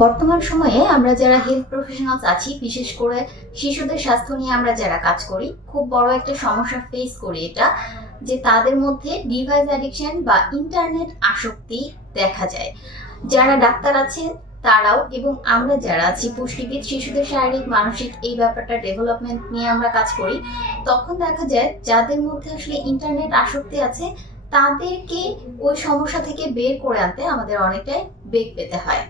বর্তমান সময়ে আমরা যারা হেলথ প্রফেশনালস আছি, বিশেষ করে শিশুদের স্বাস্থ্য নিয়ে আমরা যারা কাজ করি, খুব বড় একটা সমস্যা ফেস করি এটা, যে তাদের মধ্যে ডিভাইস অ্যাডিকশন বা ইন্টারনেট আসক্তি দেখা যায়। যারা ডাক্তার আছে, তারাও এবং আমরা যারা আছি, পুষ্টিবিদ শিশুদের শারীরিক, মানসিক এই ব্যাপারটা ডেভেলপমেন্ট নিয়ে আমরা কাজ করি, তখন দেখা যায় যাদের মধ্যে আসলে ইন্টারনেট আসক্তি আছে, তাদেরকে ওই সমস্যা থেকে বের করে আনতে আমাদের অনেকটাই বেগ পেতে হয়।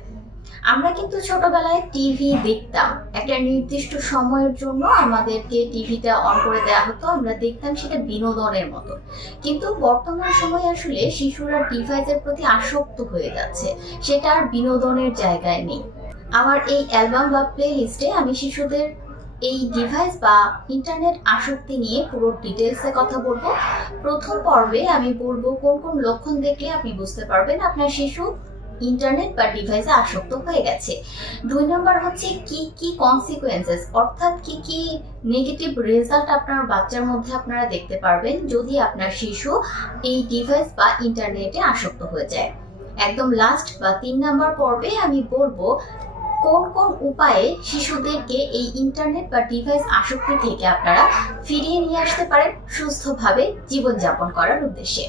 আমরা কিন্তু ছোটবেলায় টিভি দেখতাম। একটা নির্দিষ্ট সময়ের জন্য আমাদেরকে টিভিটা অন করে দেওয়া হতো, আমরা দেখতাম সেটা বিনোদনের মতো। কিন্তু বর্তমান সময়ে আসলে শিশুরা ডিভাইসের প্রতি আসক্ত হয়ে যাচ্ছে, সেটা আর বিনোদনের জায়গায় নেই। আমার এই অ্যালবাম বা প্লে লিস্টে আমি শিশুদের এই ডিভাইস বা ইন্টারনেট আসক্তি নিয়ে পুরো ডিটেলসে কথা বলব। প্রথম পর্বে আমি বলব কোন কোন লক্ষণ দেখলে আপনি বুঝতে পারবেন। আপনার শিশু ইন্টারনেট বা ডিভাইসে আসক্ত হয়ে গেছে। দুই নম্বর হচ্ছে কি কি কনসিকুয়েন্সেস অর্থাৎ কি কি নেগেটিভ রেজাল্ট আপনার বাচ্চার মধ্যে আপনারা দেখতে পারবেন যদি আপনার শিশু এই ডিভাইস বা ইন্টারনেটে আসক্ত হয়ে যায়। একদম লাস্ট বা তিন নম্বর পর্বে আমি বলব, কোন কোন উপায়ে শিশুদেরকে এই ইন্টারনেট বা ডিভাইস আসক্তি থেকে আপনারা ফিরিয়ে নিয়ে আসতে পারেন সুস্থভাবে জীবনযাপন করার উদ্দেশ্যে।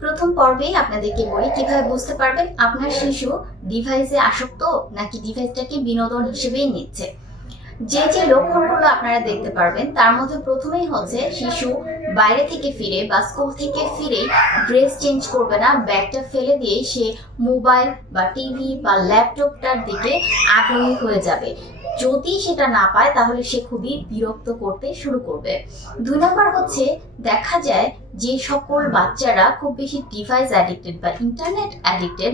প্রথম পর্বেই আপনাদেরকে বলি কীভাবে বুঝতে পারবেন আপনার শিশু ডিভাইসে আসক্ত নাকি ডিভাইসটাকে বিনোদন হিসেবেই নিচ্ছে। যে যে লক্ষণগুলো আপনারা দেখতে পারবেন, তার মধ্যে প্রথমেই হচ্ছে শিশু বাইরে থেকে ফিরে বা স্কুল থেকে ফিরে ড্রেস চেঞ্জ করবে না, ব্যাগটা ফেলে দিয়ে সে মোবাইল বা টিভি বা ল্যাপটপটার দিকে আগ্রহী হয়ে যাবে। যদি সেটা না পায়, তাহলে সে খুবই বিরক্ত করতে শুরু করবে। দুই নম্বর হচ্ছে, দেখা যায় যে সকল বাচ্চারা খুব বেশি ডিভাইস অ্যাডিক্টেড বা ইন্টারনেট অ্যাডিক্টেড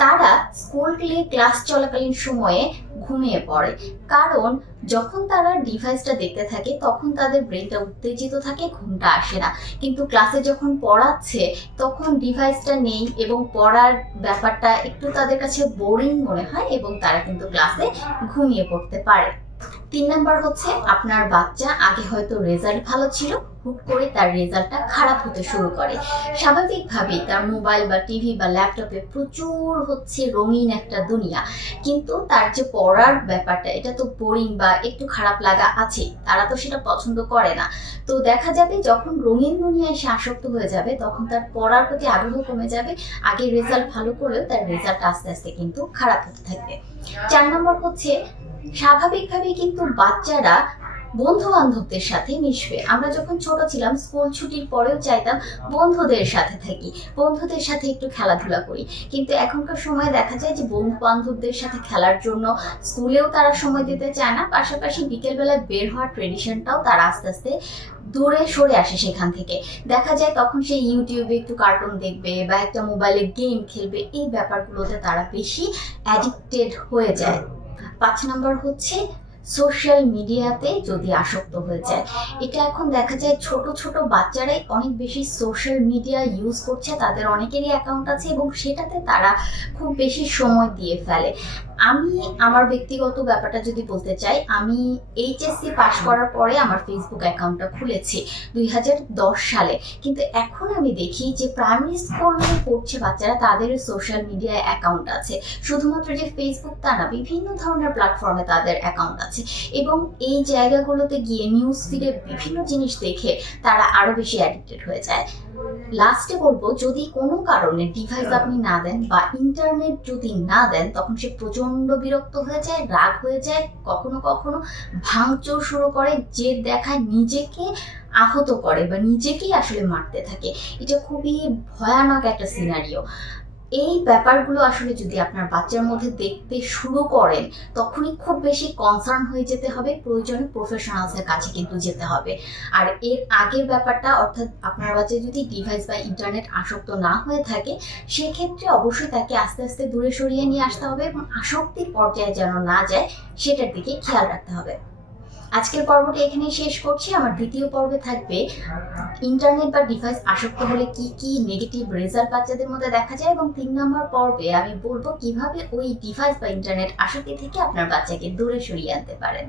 তারা স্কুল ক্লাস চলাকালীন সময়ে ঘুমিয়ে পড়ে। কারণ, যখন তারা ডিভাইসটা দেখতে থাকে, তখন তাদের ব্রেনটা উত্তেজিত থাকে, ঘুমটা আসে না। কিন্তু ক্লাসে যখন পড়াচ্ছে, তখন ডিভাইসটা নেই এবং পড়ার ব্যাপারটা একটু তাদের কাছে বোরিং মনে হয় এবং তারা কিন্তু ক্লাসে ঘুমিয়ে পড়তে পারে। তিন নাম্বার হচ্ছে, আপনার বাচ্চা আগে হয়তো রেজাল্ট ভালো ছিল হুট করে তার রেজাল্টটা খারাপ হতে শুরু করে। স্বাভাবিকভাবেই তার মোবাইল বা টিভি বা ল্যাপটপে প্রচুর হচ্ছে রঙিন একটা দুনিয়া। কিন্তু তার যে পড়ার ব্যাপারটা, এটা তো বোরিং বা একটু খারাপ লাগা আছে। তারা তো সেটা পছন্দ করে না। তো দেখা যাবে যখন রঙিন দুনিয়ায় সে আসক্ত হয়ে যাবে, তখন তার পড়ার প্রতি আগ্রহ কমে যাবে। আগে রেজাল্ট ভালো করলেও তার রেজাল্ট আস্তে আস্তে কিন্তু খারাপ হতে থাকবে। চার নম্বর হচ্ছে, স্বাভাবিকভাবেই কিন্তু বাচ্চারা বন্ধু বান্ধবদের সাথে মিশবে। আমরা যখন ছোট ছিলাম স্কুল ছুটির পরেও চাইতাম বন্ধুদের সাথে থাকি, বন্ধুদের সাথে একটু খেলাধুলা করি। কিন্তু এখনকার সময় দেখা যায় যে বন্ধু বান্ধবদের সাথে খেলার জন্য স্কুলেও তারা সময় দিতে চায় না। পাশাপাশি বিকেলবেলায় বের হওয়ার ট্রেডিশনটাও তারা আস্তে আস্তে দূরে সরে আসে সেখান থেকে। দেখা যায় তখন সে ইউটিউবে একটু কার্টুন দেখবে বা একটা মোবাইলে গেম খেলবে, এই ব্যাপারগুলোতে তারা বেশি অ্যাডিক্টেড হয়ে যায়। পাঁচ নম্বর হচ্ছে সোশ্যাল মিডিয়াতে যদি আসক্ত হয়ে যায়। এটা এখন দেখা যায় ছোট ছোট বাচ্চারাই অনেক বেশি সোশ্যাল মিডিয়া ইউজ করছে, তাদের অনেকেরই অ্যাকাউন্ট আছে এবং সেটাতে তারা খুব বেশি সময় দিয়ে ফেলে। আমি আমার ব্যক্তিগত ব্যাপারটা যদি বলতে চাই, আমি এইচএসসি পাশ করার পরে আমার ফেসবুক অ্যাকাউন্টটা খুলেছি দুই হাজার দশ সালে। কিন্তু এখন আমি দেখি যে প্রাইমারি স্কুলে পড়ছে বাচ্চারা, তাদের সোশ্যাল মিডিয়ায় অ্যাকাউন্ট আছে। শুধুমাত্র যে ফেসবুক তা না, বিভিন্ন ধরনের প্ল্যাটফর্মে তাদের অ্যাকাউন্ট আছে। এবং এই জায়গাগুলোতে গিয়ে নিউজ ফিডে বিভিন্ন জিনিস দেখে তারা আরও বেশি অ্যাডিক্টেড হয়ে যায়। লাস্টে বলব, যদি কোনো কারণে ডিভাইস আপনি না দেন বা ইন্টারনেট যদি না দেন, তখন সে প্রচণ্ড বিরক্ত হয়ে যায়, রাগ হয়ে যায়, কখনো কখনো ভাঙচুর শুরু করে, যে দেখায় নিজেকে আহত করে বা নিজেকেই আসলে মারতে থাকে। এটা খুবই ভয়ানক একটা সিনারিও এই ব্যাপারগুলো আসলে যদি আপনার বাচ্চার মধ্যে দেখতে শুরু করেন, তখনই খুব বেশি কনসার্ন হয়ে যেতে হবে, প্রয়োজনে প্রফেশনালসের কাছে কিন্তু যেতে হবে। আর এর আগের ব্যাপারটা, অর্থাৎ আপনার বাচ্চা যদি ডিভাইস বা ইন্টারনেট আসক্ত না হয়ে থাকে, সেক্ষেত্রে অবশ্যই তাকে আস্তে আস্তে দূরে সরিয়ে নিয়ে আসতে হবে এবং আসক্তির পর্যায়ে যেন না যায়, সেটার দিকে খেয়াল রাখতে হবে। আজকের পর্বটা এখানেই শেষ করছি। আমার দ্বিতীয় পর্বে থাকবে ইন্টারনেট বা ডিভাইস আসক্ত হলে কি কি নেগেটিভ রেজাল্ট বাচ্চাদের মধ্যে দেখা যায় এবং তিন নম্বর পর্বে আমি বলব কীভাবে ওই ডিভাইস বা ইন্টারনেট আসক্তি থেকে আপনার বাচ্চাকে দূরে সরিয়ে আনতে পারেন।